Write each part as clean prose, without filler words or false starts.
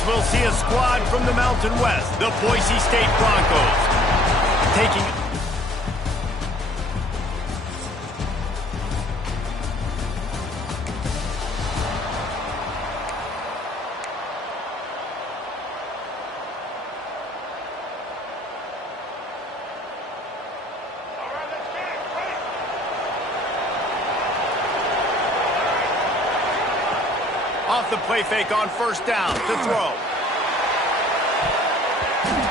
as we'll see a squad from the Mountain West, the Boise State Broncos, taking... Off the play fake on first down to throw.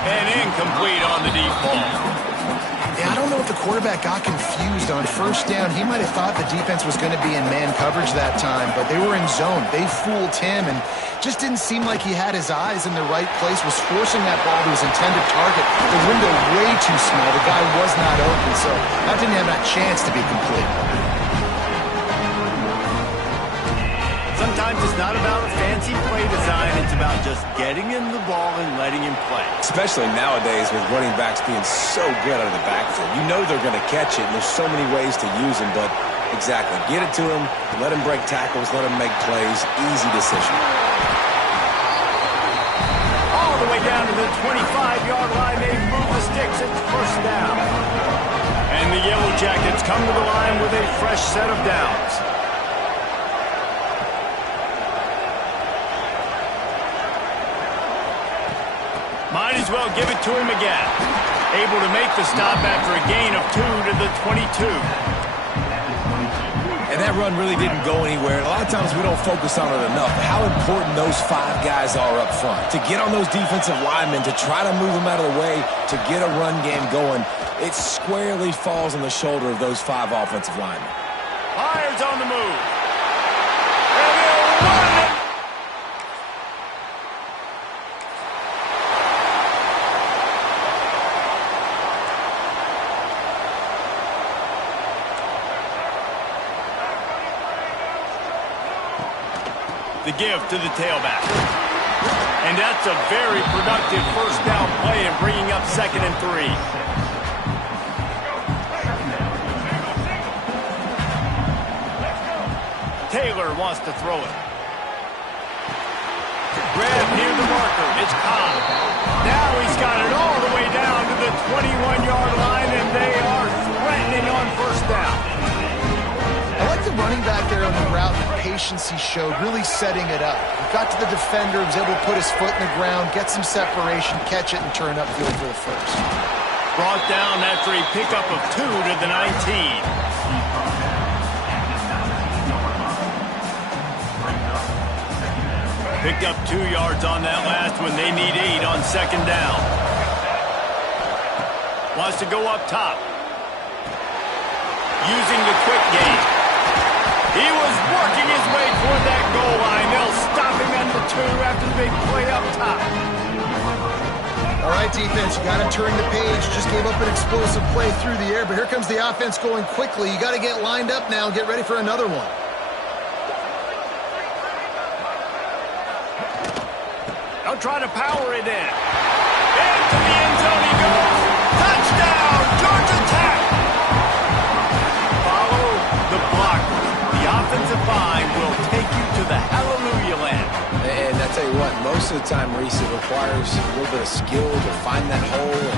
And incomplete on the deep ball. Yeah, I don't know if the quarterback got confused on first down. He might have thought the defense was going to be in man coverage that time, but they were in zone. They fooled him and just didn't seem like he had his eyes in the right place, was forcing that ball to his intended target. The window way too small. The guy was not open, so that didn't have that chance to be complete. Sometimes it's not about fancy play design. It's about just getting him the ball and letting him play. Especially nowadays with running backs being so good out of the backfield. You know they're going to catch it, and there's so many ways to use him, but exactly. Get it to him, let him break tackles, let him make plays. Easy decision. All the way down to the 25-yard line. They move the sticks. It's first down. And the Yellow Jackets come to the line with a fresh set of downs. Might as well give it to him again. Able to make the stop after a gain of 2 to the 22. And that run really didn't go anywhere. And a lot of times we don't focus on it enough. But how important those 5 guys are up front. To get on those defensive linemen, to try to move them out of the way, to get a run game going, it squarely falls on the shoulder of those 5 offensive linemen. Myers on the move. And they'll run it. The give to the tailback. And that's a very productive first down play and bringing up 2nd and 3. Taylor wants to throw it. Grabbed near the marker. It's Cobb. Now he's got it all the way down to the 21-yard line, and they are threatening on first down. I like the running back there on the route and the patience he showed, really setting it up. He got to the defender, was able to put his foot in the ground, get some separation, catch it, and turn upfield for the first. Brought down after a pickup of 2 to the 19. Picked up 2 yards on that last one. They need 8 on 2nd down. Wants to go up top. Using the quick game. He was working his way toward that goal line. They'll stop him at the 2 after the big play up top. All right, defense, you got to turn the page. Just gave up an explosive play through the air, but here comes the offense going quickly. You got to get lined up now and get ready for another one. They'll try to power it in. Into the end zone he goes. Touchdown, Georgia Tech. Follow the blocker. The offensive line will take you to the hallelujah land. And I tell you what, most of the time, Reese, it requires a little bit of skill to find that hole.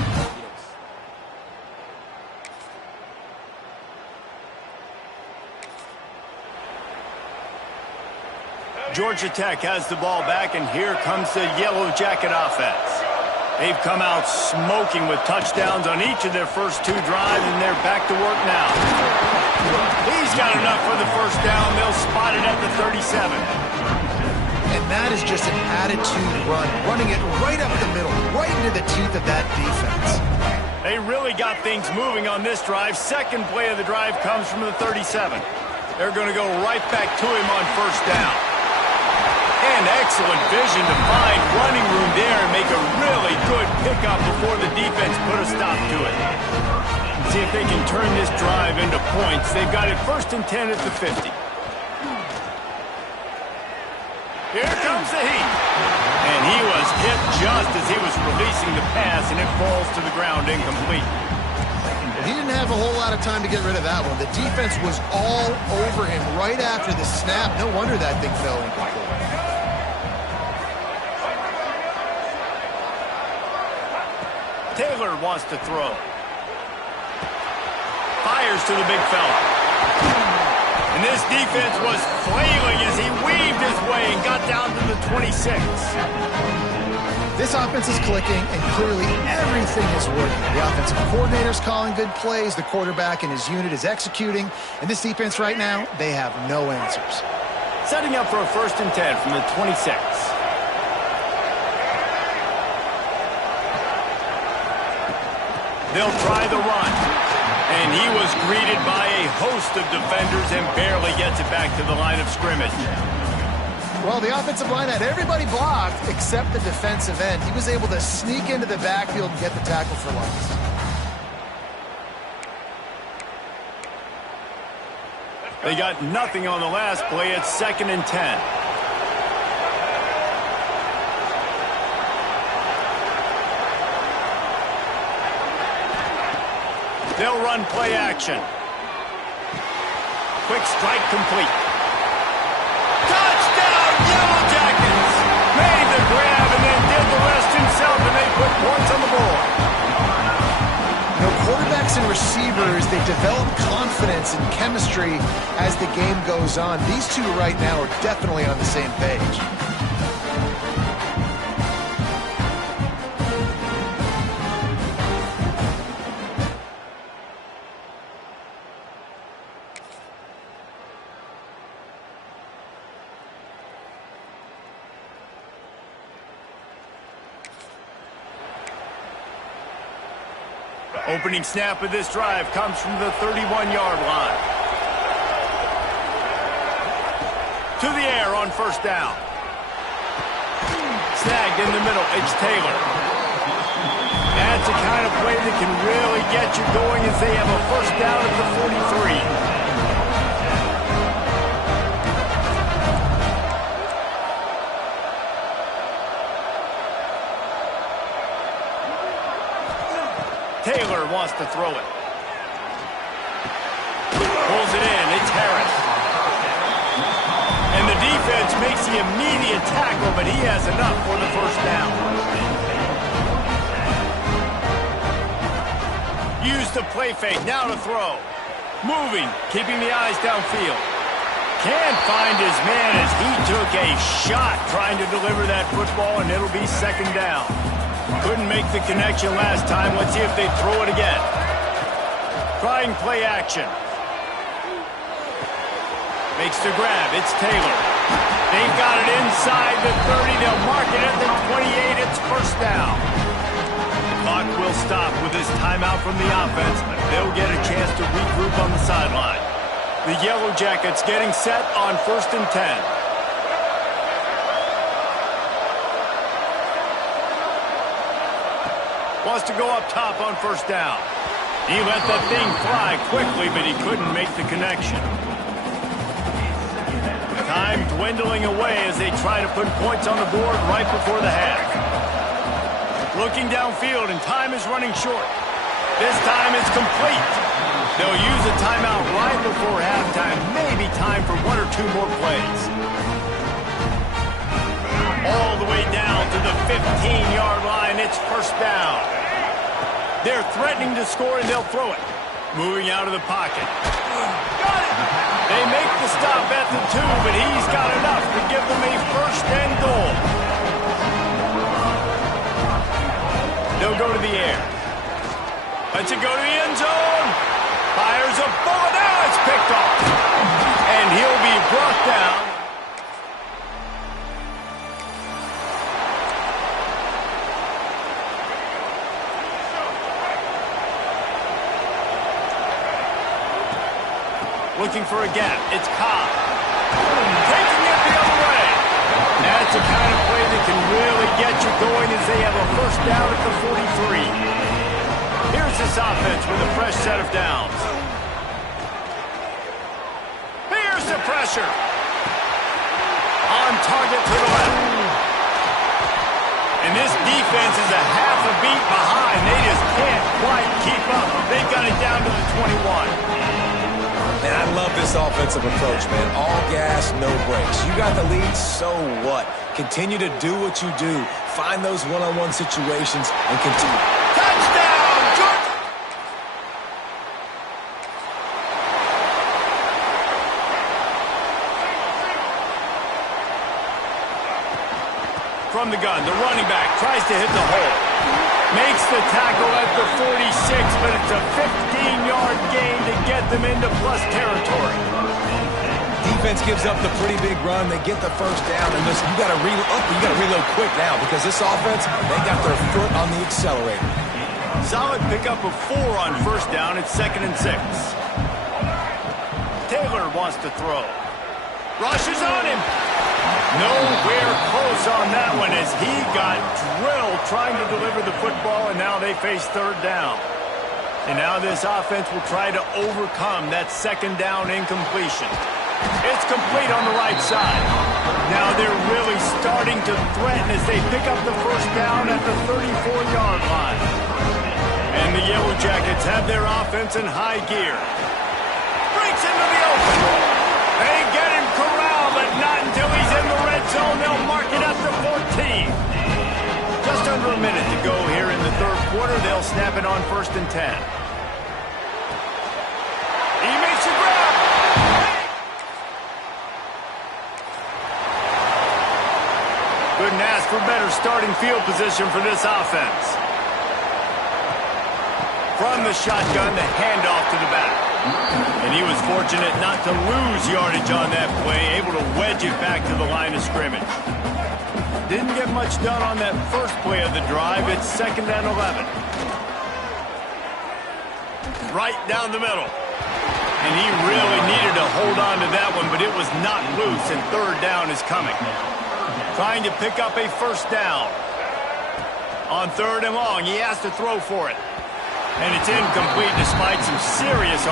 Georgia Tech has the ball back, and here comes the Yellow Jacket offense. They've come out smoking with touchdowns on each of their first 2 drives, and they're back to work now. He's got enough for the first down. They'll spot it at the 37. And that is just an attitude run, running it right up the middle, right into the teeth of that defense. They really got things moving on this drive. Second play of the drive comes from the 37. They're going to go right back to him on first down. And excellent vision to find running room there and make a really good pickup before the defense put a stop to it. See if they can turn this drive into points. They've got it 1st and 10 at the 50. Here comes the heat. And he was hit just as he was releasing the pass, and it falls to the ground incomplete. He didn't have a whole lot of time to get rid of that one. The defense was all over him right after the snap. No wonder that thing fell incomplete. Taylor wants to throw. Fires to the big fella. And this defense was flailing as he weaved his way and got down to the 26. This offense is clicking, and clearly everything is working. The offensive coordinator's calling good plays. The quarterback and his unit is executing. And this defense right now, they have no answers. Setting up for a 1st and 10 from the 26. They'll try the run. And he was greeted by a host of defenders and barely gets it back to the line of scrimmage. Well, the offensive line had everybody blocked except the defensive end. He was able to sneak into the backfield and get the tackle for loss. They got nothing on the last play. It's 2nd and 10. They'll run play action. Quick strike complete. Touchdown, Yellow Jackets! Made the grab and then did the rest himself, and they put points on the board. You know, quarterbacks and receivers, they develop confidence and chemistry as the game goes on. These two right now are definitely on the same page. Opening snap of this drive comes from the 31-yard line. To the air on 1st down. Snagged in the middle. It's Taylor. That's the kind of play that can really get you going as they have a 1st down at the 43. Taylor wants to throw it. Pulls it in. It's Harris. And the defense makes the immediate tackle, but he has enough for the 1st down. Use the play fake. Now to throw. Moving. Keeping the eyes downfield. Can't find his man as he took a shot trying to deliver that football, and it'll be 2nd down. Couldn't make the connection last time. Let's see if they throw it again. Trying play action. Makes the grab. It's Taylor. They've got it inside the 30. They'll mark it at the 28. It's 1st down. The clock will stop with this timeout from the offense. They'll get a chance to regroup on the sideline. The Yellow Jackets getting set on 1st and 10. Wants to go up top on 1st down. He let that thing fly quickly, but he couldn't make the connection. Time dwindling away as they try to put points on the board right before the half. Looking downfield, and time is running short. This time it's complete. They'll use a timeout right before halftime. Maybe time for 1 or 2 more plays. All the way down to the 15-yard line. It's 1st down. They're threatening to score, and they'll throw it. Moving out of the pocket. Got it! They make the stop at the 2, but he's got enough to give them a 1st and goal. They'll go to the air. Lets it go to the end zone. Fires a bullet. Now it's picked off. And he'll be brought down. Looking for a gap. It's Cobb. Taking it the other way. That's the kind of play that can really get you going as they have a 1st down at the 43. Here's this offense with a fresh set of downs. Here's the pressure. On target to the left. And this defense is a half a beat behind. They just can't quite keep up. They've got it down to the 21. Man, I love this offensive approach, man. All gas, no brakes. You got the lead, so what? Continue to do what you do. Find those one-on-one situations and continue. Touchdown! From the gun, the running back tries to hit the hole. Makes the tackle at the 46, but it's a 15-yard gain to get them into plus territory. Defense gives up the pretty big run. They get the first down, and listen, you got to reload quick now because this offense, they got their foot on the accelerator. Solid pickup of 4 on first down. It's 2nd and 6. Taylor wants to throw. Rushes on him. Nowhere close on that one as he got drilled trying to deliver the football, and now they face 3rd down. And now this offense will try to overcome that 2nd down incompletion. It's complete on the right side. Now they're really starting to threaten as they pick up the first down at the 34-yard line. And the Yellow Jackets have their offense in high gear. Breaks into the open. They get him corralled, but not until he's in the red zone. They'll mark it at the 14. Just under a minute to go here in the 3rd quarter. They'll snap it on 1st and 10. He makes a grab. Couldn't ask for better starting field position for this offense. From the shotgun, the handoff to the back. And he was fortunate not to lose yardage on that play, able to wedge it back to the line of scrimmage. Didn't get much done on that first play of the drive. It's 2nd and 11. Right down the middle. And he really needed to hold on to that one, but it was not loose, and 3rd down is coming. Trying to pick up a first down. On 3rd and long, he has to throw for it. And it's incomplete despite some serious...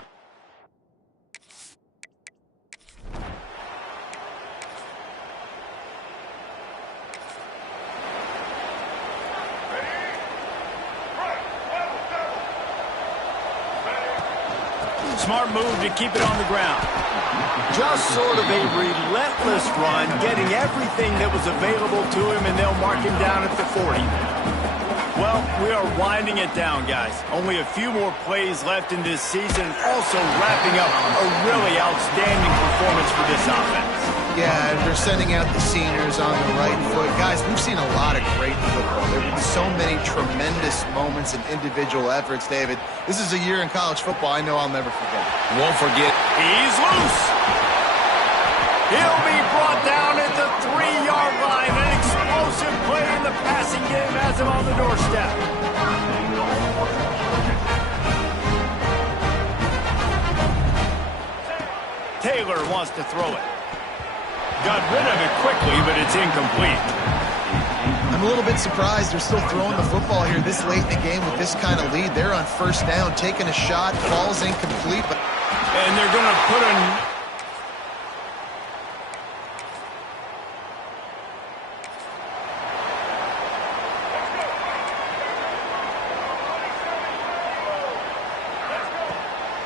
Smart move to keep it on the ground. Just sort of a relentless run, getting everything that was available to him, and they'll mark him down at the 40. Well, we are winding it down, guys. Only a few more plays left in this season, also wrapping up a really outstanding performance for this offense. Yeah, they're sending out the seniors on the right foot. Guys, we've seen a lot of great football. There have been so many tremendous moments and individual efforts, David. This is a year in college football I know I'll never forget. Won't forget. He's loose. He'll be brought down at the 3-yard line. An explosive play in the passing game has him on the doorstep. Taylor wants to throw it. Got rid of it quickly, but it's incomplete. I'm a little bit surprised they're still throwing the football here this late in the game with this kind of lead. They're on first down, taking a shot, ball's incomplete. And they're going to put a...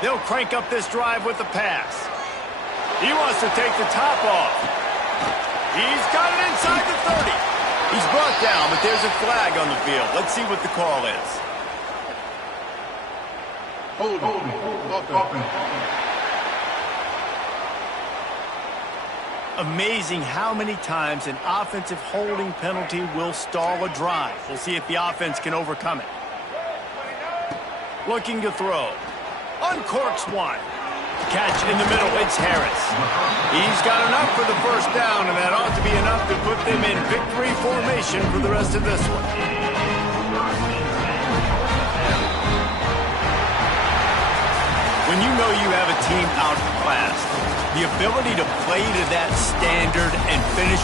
They'll crank up this drive with the pass. He wants to take the top off. He's got it inside the 30. He's brought down, but there's a flag on the field. Let's see what the call is. Amazing how many times an offensive holding penalty will stall a drive. We'll see if the offense can overcome it. Looking to throw. Uncorks one. Catch in the middle, it's Harris. He's got enough for the first down, and that ought to be enough to put them in victory formation for the rest of this one. When you know you have a team outclassed, the ability to play to that standard and finish